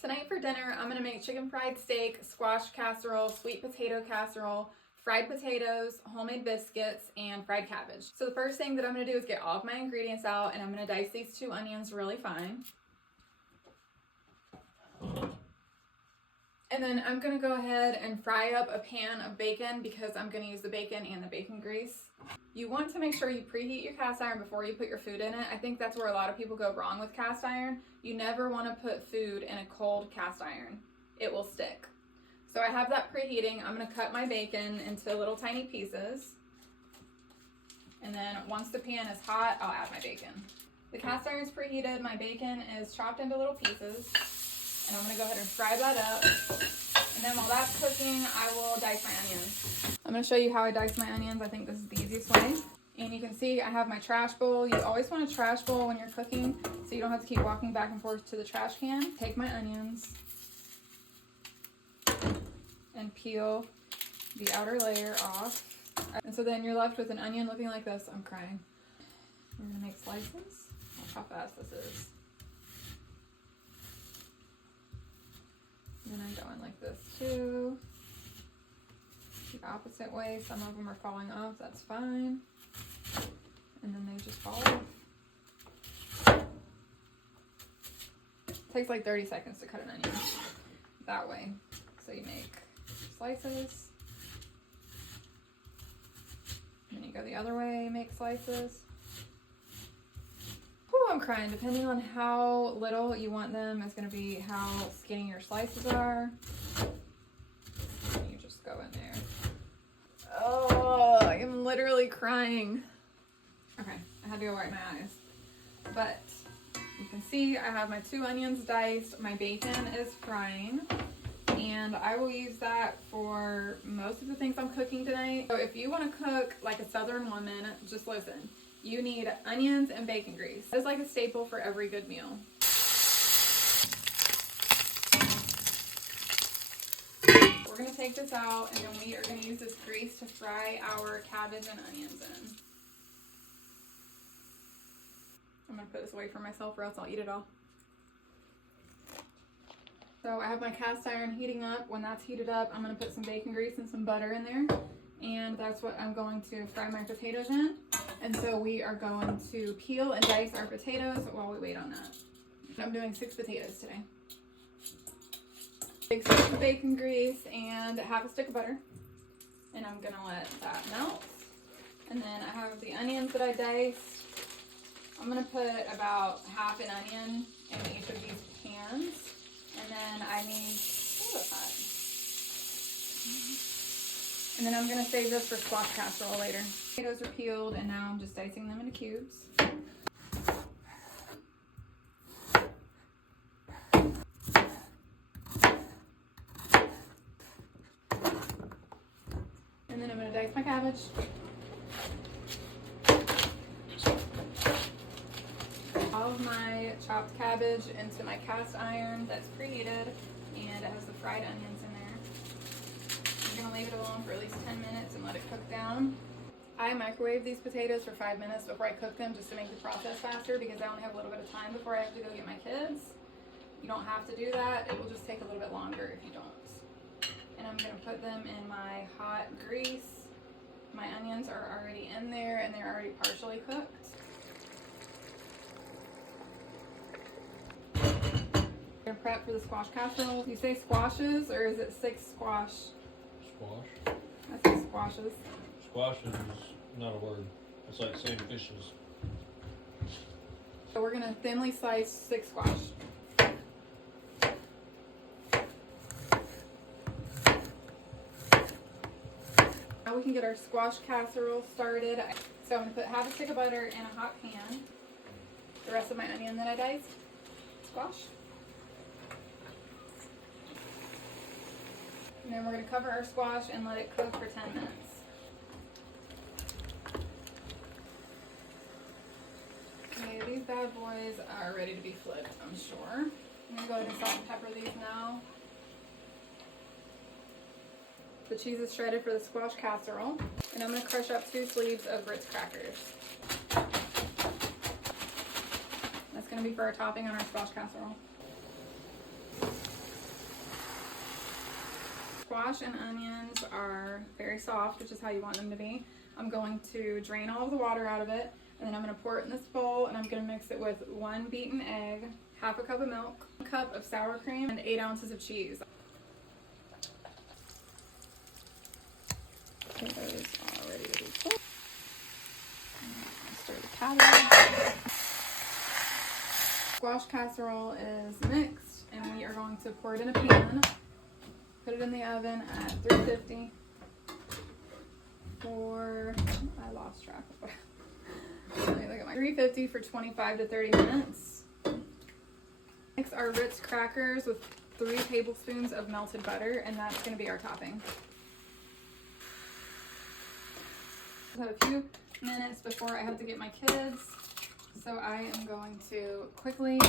Tonight for dinner, I'm gonna make chicken fried steak, squash casserole, sweet potato casserole, fried potatoes, homemade biscuits, and fried cabbage. So the first thing that I'm gonna do is get all of my ingredients out, and I'm gonna dice these 2 onions really fine. And then I'm gonna go ahead and fry up a pan of bacon because I'm gonna use the bacon and the bacon grease. You want to make sure you preheat your cast iron before you put your food in it. I think that's where a lot of people go wrong with cast iron. You never want to put food in a cold cast iron. It will stick. So I have that preheating. I'm going to cut my bacon into little tiny pieces. And then once the pan is hot, I'll add my bacon. The cast iron is preheated. My bacon is chopped into little pieces. And I'm going to go ahead and fry that up. And then while that's cooking, I will dice my onions. I'm going to show you how I dice my onions. I think this is the easiest way. And you can see I have my trash bowl. You always want a trash bowl when you're cooking so you don't have to keep walking back and forth to the trash can. Take my onions and peel the outer layer off. And so then you're left with an onion looking like this. I'm crying. I'm going to make slices. Watch how fast this is. And then I go in like this too. The opposite way. Some of them are falling off. That's fine. And then they just fall off. It takes like 30 seconds to cut an onion that way. So you make slices. And then you go the other way, make slices. I'm crying. Depending on how little you want them is going to be how skinny your slices are. And you just go in there. Oh, I am literally crying. Okay, I had to go wipe my eyes. But you can see I have my 2 onions diced. My bacon is frying. And I will use that for most of the things I'm cooking tonight. So if you want to cook like a Southern woman, just listen. You need onions and bacon grease. It's like a staple for every good meal. We're gonna take this out and then we are gonna use this grease to fry our cabbage and onions in. I'm gonna put this away for myself or else I'll eat it all. So I have my cast iron heating up. When that's heated up, I'm gonna put some bacon grease and some butter in there. And that's what I'm going to fry my potatoes in. And so we are going to peel and dice our potatoes while we wait on that. I'm doing 6 potatoes today. Big stick of bacon grease and half a stick of butter. And I'm gonna let that melt. And then I have the onions that I diced. I'm gonna put about half an onion in each of these pans. And then I need a little bit hot. And then I'm going to save this for squash casserole later. Potatoes are peeled and now I'm just dicing them into cubes. And then I'm going to dice my cabbage. All of my chopped cabbage into my cast iron that's preheated and it has the fried onions in there. I'm going to leave it alone for at least 10 minutes and let it cook down. I microwave these potatoes for 5 minutes before I cook them just to make the process faster because I only have a little bit of time before I have to go get my kids. You don't have to do that. It will just take a little bit longer if you don't. And I'm going to put them in my hot grease. My onions are already in there and they're already partially cooked. We're gonna prep for the squash casserole. You say squashes or is it 6 squash? Squash. I say squashes. Squash is not a word. It's like saying fishes. So we're gonna thinly slice 6 squash. Now we can get our squash casserole started. So I'm gonna put half a stick of butter in a hot pan. The rest of my onion that I diced. Squash. And then we're going to cover our squash and let it cook for 10 minutes. Okay, these bad boys are ready to be flipped, I'm sure. I'm going to go ahead and salt and pepper these now. The cheese is shredded for the squash casserole. And I'm going to crush up 2 sleeves of Ritz crackers. That's going to be for our topping on our squash casserole. squash and onions are very soft, which is how you want them to be. I'm going to drain all of the water out of it, and then I'm going to pour it in this bowl, and I'm going to mix it with 1 beaten egg, half a cup of milk, 1 cup of sour cream, and 8 ounces of cheese. Potatoes are ready to be cooked. Stir the cabbage. Squash casserole is mixed, and we are going to pour it in a pan. Put it in the oven at 350 for, I lost track of it. Let me look at my 350 for 25 to 30 minutes. Mix our Ritz crackers with 3 tablespoons of melted butter, and that's going to be our topping. I've had a few minutes before I have to get my kids, so I am going to quickly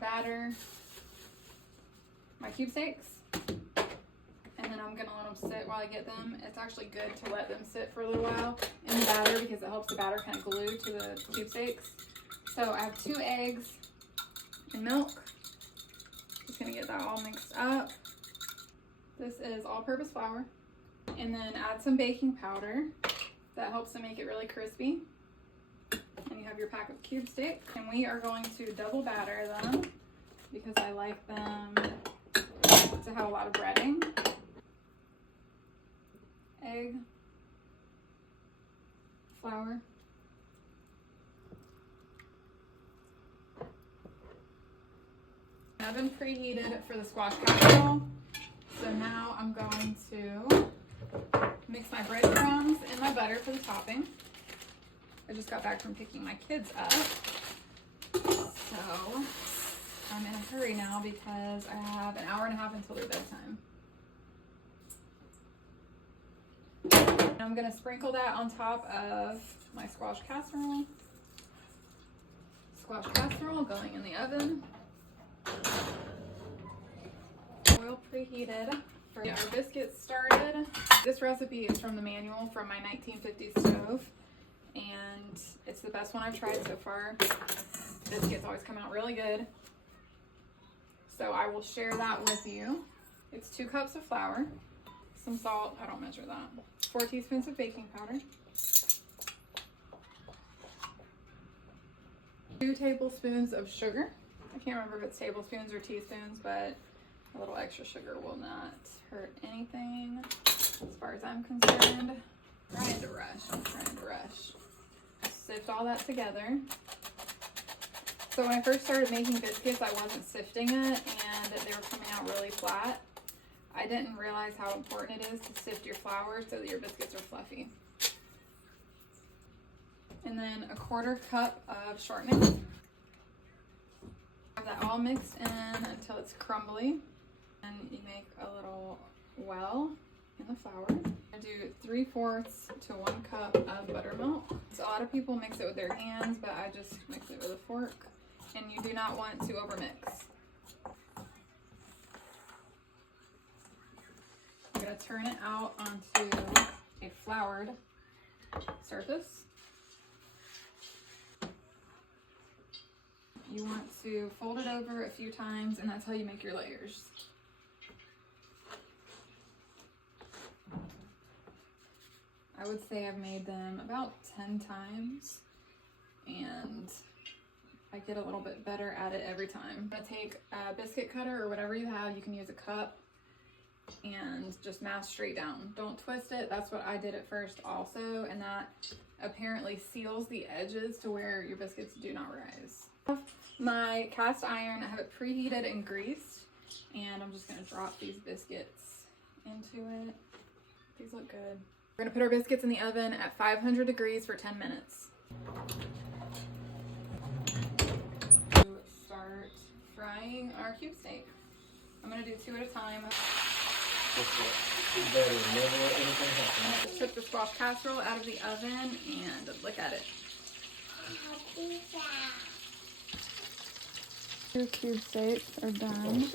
batter my cube steaks, and then I'm gonna let them sit while I get them. It's actually good to let them sit for a little while in the batter because it helps the batter kind of glue to the cube steaks. So I have 2 eggs and milk. Just gonna get that all mixed up. This is all-purpose flour, and then add some baking powder. That helps to make it really crispy. And you have your pack of cube steaks. And we are going to double batter them because I like them to have a lot of breading. Egg, flour, oven preheated for the squash casserole. So now I'm going to mix my breadcrumbs and my butter for the topping. I just got back from picking my kids up, so I'm in a hurry now because I have an hour and a half until their bedtime. And I'm gonna sprinkle that on top of my squash casserole. Squash casserole going in the oven. Oil preheated. For our biscuits started. This recipe is from the manual from my 1950s stove, and it's the best one I've tried so far. Biscuits always come out really good, so I will share that with you. It's 2 cups of flour, some salt, I don't measure that, 4 teaspoons of baking powder, 2 tablespoons of sugar. I can't remember if it's tablespoons or teaspoons, but a little extra sugar will not hurt anything as far as I'm concerned. I'm trying to rush. Sift all that together. So when I first started making biscuits, I wasn't sifting it and they were coming out really flat. I didn't realize how important it is to sift your flour so that your biscuits are fluffy. And then a 1/4 cup of shortening. Have that all mixed in until it's crumbly. And you make a little well in the flour. I do 3/4 to 1 cup of buttermilk. So a lot of people mix it with their hands, but I just mix it with a fork. And you do not want to overmix. I'm gonna turn it out onto a floured surface. You want to fold it over a few times, and that's how you make your layers. I would say I've made them about 10 times, and I get a little bit better at it every time. I'm gonna take a biscuit cutter or whatever you have. You can use a cup and just mash straight down. Don't twist it. That's what I did at first also, and that apparently seals the edges to where your biscuits do not rise. My cast iron, I have it preheated and greased, and I'm just gonna drop these biscuits into it. These look good. We're gonna put our biscuits in the oven at 500 degrees for 10 minutes. To start frying our cube steak. I'm gonna do 2 at a time. You better never let anything happen. I just took the squash casserole out of the oven and look at it. 2 cube steaks are done.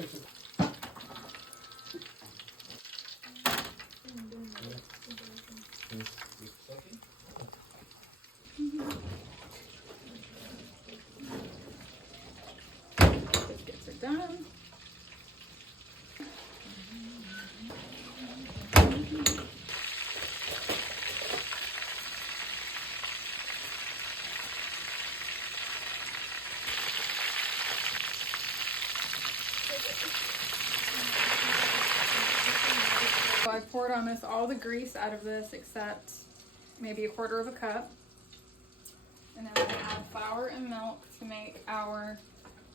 Biscuits are done. So I've poured almost all the grease out of this except maybe a quarter of a cup. And then we're going to add flour and milk to make our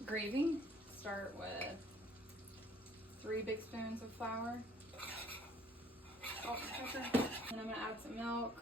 gravy. Start with 3 big spoons of flour, salt and pepper. And I'm going to add some milk.